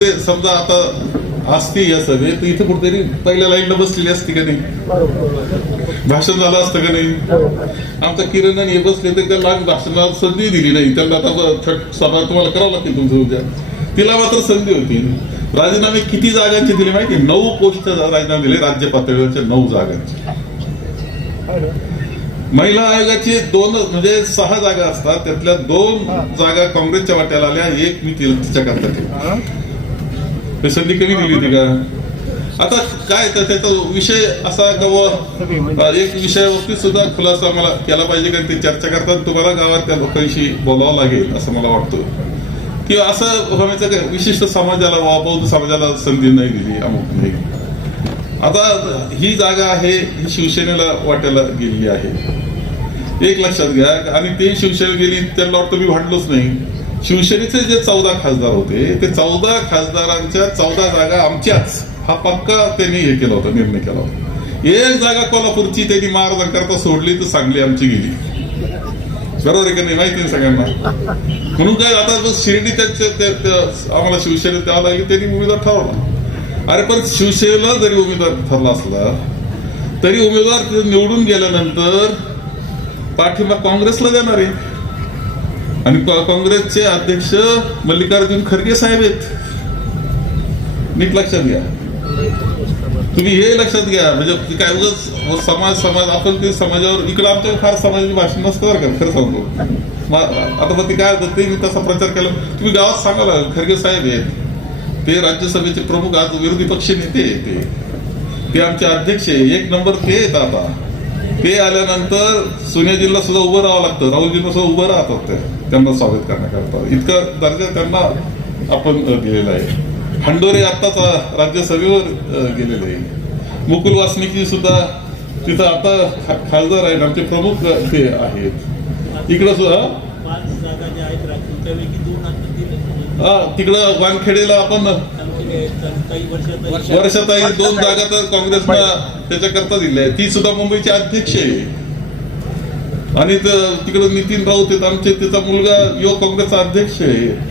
समजा आता असती या सभेत तर इथे कुठेतरी पहिल्या लाईनला बसलेली असती का नाही? भाषण झालं असतं का नाही? आमचा किरण हे बसले तर त्याला भाषणाला संधी दिली नाही. त्यांना आता छट सभा तुम्हाला करावं लागतील तुमचं उद्या. तिला मात्र संधी होती. राजीनामे किती जागांचे दिले माहिती नऊ पोस्टचे राजीनामे दिले राज्य पातळीवरच्या नऊ जागांचे. महिला आयोगाची दोन म्हणजे सहा जागा असतात. त्यातल्या दोन जागा काँग्रेसच्या वाट्याला आल्या. एक मी तिला तिच्याकरता ठेवली ते संधी कमी दिली होती का? आता काय तर त्याचा विषय असा का एक विषयावरती सुद्धा खुलासा मला केला पाहिजे कारण ते चर्चा करतात तुम्हाला गावात त्या लोकांशी बोलावं लागेल असं मला वाटतं किंवा असं होण्याचं विशिष्ट समाजाला वा बौद्ध समाजाला संधी नाही दिली अमुक नाही. आता ही जागा आहे ही शिवसेनेला वाटायला गेलेली आहे. एक लक्षात घ्या आणि ते शिवसेना गेली त्यांना वाटतं मी भांडलोच नाही. शिवसेनेचे जे चौदा खासदार होते ते चौदा खासदारांच्या चौदा जागा आमच्याच. हा पक्का त्यांनी हे केला होता निर्णय केला होता. एक जागा कोल्हापूरची त्यांनी महाराजां करता सोडली तर सांगली आमची गेली. बरोबर आहे का नाही? माहिती आहे सगळ्यांना? म्हणून काय आता शिर्डी त्यांच्या त्या- आम्हाला शिवसेनेत द्यावं लागली त्यांनी उमेदवार ठरवला. अरे पण शिवसेनेला जरी उमेदवार ठरला असला तरी उमेदवार निवडून गेल्यानंतर पाठिंबा काँग्रेसला देणार आहे. आणि काँग्रेसचे अध्यक्ष मल्लिकार्जुन खरगे साहेब आहेत. नीट लक्षात घ्या. तुम्ही हे लक्षात घ्या. म्हणजे काय उगाच समाज समाज आपण ते समाजावर इकडे आमच्या फार समाजाची भाषण नसतं बरं का खरं सांगतो. आता मग ते काय होतं? ते मी तसा प्रचार केला. तुम्ही गावात सांगा ना खरगे साहेब आहेत. ते राज्यसभेचे प्रमुख आज विरोधी पक्ष नेते ते. ते आमचे अध्यक्ष आहे एक नंबर ते आहेत आता. ते आल्यानंतर सोनियाजींना सुद्धा उभं राहावं लागतं. राहुलजींना सुद्धा उभं राहतात ते. त्यांना स्वागत करण्याकरता. इतका दर्जा त्यांना आपण दिलेला आहे. हंडोरे आत्ताच राज्यसभेवर गेलेले आहे. मुकुल वासनिकी सुद्धा तिथं आता खासदार आहेत. आमचे प्रमुख ते आहेत. इकडं सुद्धा हा, तिकडं वानखेडेला आपण वर्षाताई दोन जागा तर काँग्रेसनं त्याच्याकरता दिल्या आहेत. ती सुद्धा मुंबईचे अध्यक्ष आहे. आणि तिकडं नितीन राऊत आहेत. आमचे त्याचा मुलगा युवक काँग्रेसचा अध्यक्ष आहे.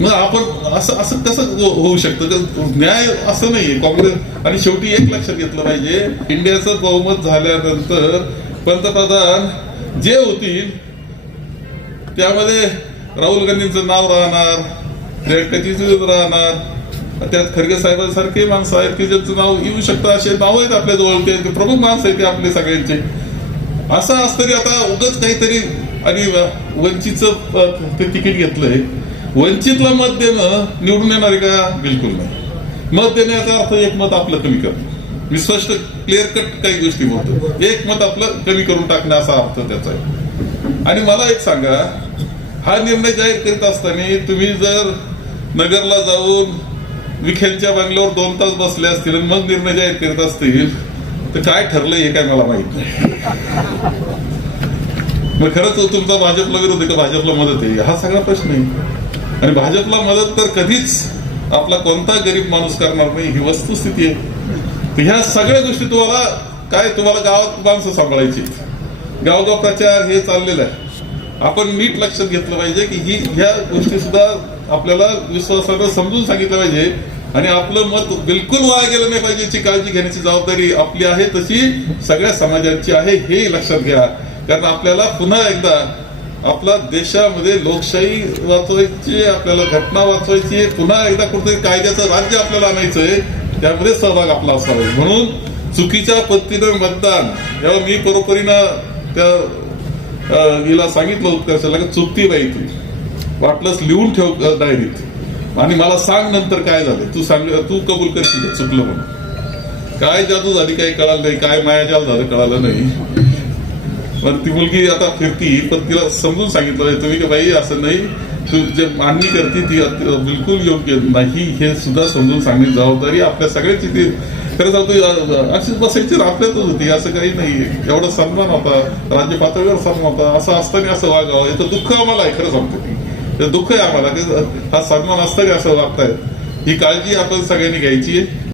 मग आपण असं असं कसं हो- होऊ शकतं? न्याय असं नाही काँग्रेस आणि शेवटी एक लक्षात घेतलं पाहिजे. इंडियाचं बहुमत झाल्यानंतर पंतप्रधान जे होतील त्यामध्ये राहुल गांधींचं नाव राहणार प्रियंकाजीच राहणार त्यात खरगे साहेबांसारखे माणसं आहेत की ज्यांचं नाव येऊ शकतं असे नाव आहेत आपल्या जवळ ते प्रमुख माणसं आहेत ते आपले सगळ्यांचे. असं असतं आता उगाच काहीतरी आणि वंचितचं ते तिकीट घेतलंय. वंचितला मत देणं निवडून येणार आहे का? बिलकुल नाही. मत देण्याचा अर्थ एक मत आपलं कमी करणं. मी स्पष्ट क्लिअर कट काही गोष्टी बोलतो. एक मत आपलं कमी करून टाकणं असा अर्थ त्याचा आहे. आणि मला एक सांगा हा निर्णय जाहीर करीत असताना तुम्ही जर नगरला जाऊन विखेलच्या बंगल्यावर दोन तास बसले असतील आणि मग निर्णय जाहीर करीत असतील तर काय ठरलंय हे काय मला माहीत नाही. मग खरंच तुमचा भाजपला विरोध आहे का? भाजपला मदत आहे? हा सगळा प्रश्न आहे. आणि भाजपला मदत तर कधीच आपला कोणता गरीब माणूस करणार नाही ही वस्तुस्थिती आहे. तर ह्या सगळ्या गोष्टी तुम्हाला काय तुम्हाला गावात माणसं सांभाळायची गावगाव प्रचार हे चाललेलं आहे. आपण नीट लक्षात घेतलं पाहिजे की ही ह्या गोष्टी सुद्धा आपल्याला विश्वासाला समजून सांगितलं पाहिजे आणि आपलं मत बिलकुल वाया गेलं नाही पाहिजे याची काळजी घेण्याची जबाबदारी आपली आहे तशी सगळ्या समाजाची आहे हे लक्षात घ्या. कारण आपल्याला पुन्हा एकदा आपला देशामध्ये लोकशाही वाचवायची आपल्याला घटना वाचवायची पुन्हा एकदा कुठेतरी कायद्याचं राज्य आपल्याला आणायचं आहे त्यामध्ये सहभाग आपला असावा. म्हणून चुकीच्या पद्धतीनं मतदान जेव्हा मी परोपरीनं त्या हिला सांगितलं उत्कर्षाला चुकती बाई ती. वाटलंच लिहून ठेव डायरीत. आणि मला सांग नंतर काय झालं तू सांग तू कबूल करशील चुकलं म्हणून. काय जादू झाली काही कळालं नाही काय मायाजाल झालं कळालं नाही. पण ती मुलगी आता फिरती पण तिला समजून सांगितलं तुम्ही की बाई असं नाही. तू जे मांडणी करते ती बिलकुल योग्य नाही हे सुद्धा समजून सांगण्याची जबाबदारी आपल्या सगळ्याची ती. खरं सांगतो अशीच बसायची आपल्यातच होती असं काही नाही. एवढा सन्मान होता राज्य पातळीवर सन्मान होता असं असताना असं वागावं. याचं दुःख आम्हाला आहे खरं सांगतो. ती दुःख आहे आम्हाला. की हा सन्मान असताना असं वागतायत. ही काळजी आपण सगळ्यांनी घ्यायची आहे.